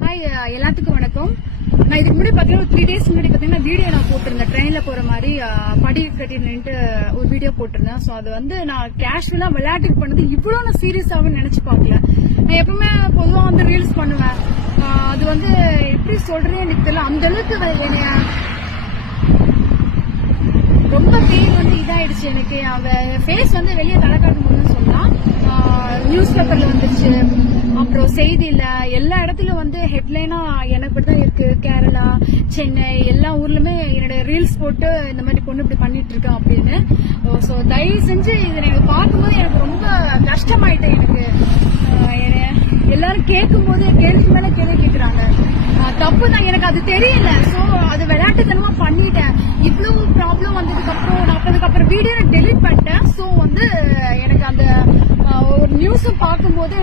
Hi எல்லாத்துக்கும் வணக்கம். நான் இதுக்கு முன்னாடி பாத்தீங்கன்னா 3 days முன்னாடி பாத்தீங்கன்னா வீடியோ நான் போட்டிருந்தேன். ட்ரெயின்ல போற மாதிரி படி கட்டி நின்று ஒரு வீடியோ போட்டிருந்தேன். ஸோ அது வந்து நான் கேஷுவலா விளையாட்டுக்கு பண்ணது இவ்வளவு நான் சீரியஸாவும் நினைச்சு பார்க்கல. நான் எப்பவுமே பொதுவா வந்து ரீல்ஸ் பண்ணுவேன். அது வந்து எப்படி சொல்றேன்னு எனக்கு தெரியல. அந்த அளவுக்கு என்னைய ரொம்ப பெயின் வந்து இதாயிடுச்சு. எனக்கு அந்த ஃபேஸ் வந்து வெளியே தலை காட்டும் போதுன்னு சொல்லலாம். நியூஸ் பேப்பர்ல வந்துருச்சு, அப்புறம் செய்தியில எல்லா இடத்துலயும் வந்து ஹெட்லைனா எனக்கு தான் இருக்கு. கேரளா, சென்னை எல்லா ஊர்லயுமே என்னோட ரீல்ஸ் போட்டு இந்த மாதிரி பொண்ணு இப்படி பண்ணிட்டு இருக்கேன் அப்படின்னு. ஸோ தயவு செஞ்சு இதை எனக்கு பார்க்கும்போது எனக்கு ரொம்ப கஷ்டமாயிட்டேன். எனக்கு எல்லாரும் கேட்கும் போது கேள்விக்கு மேல கேள்வி கேட்கறாங்க. தப்பு தான், எனக்கு அது தெரியல. ஸோ அது விளையாட்டுத்தனமா பண்ணிட்டேன். இவ்வளவு ப்ராப்ளம் வந்ததுக்கு அப்புறம் நான் அதுக்கப்புறம் வீடியோ டெலிட் பண்ணிட்டேன். ஸோ வந்து எனக்கு அந்த ஒரு நியூஸும் பார்க்கும்போது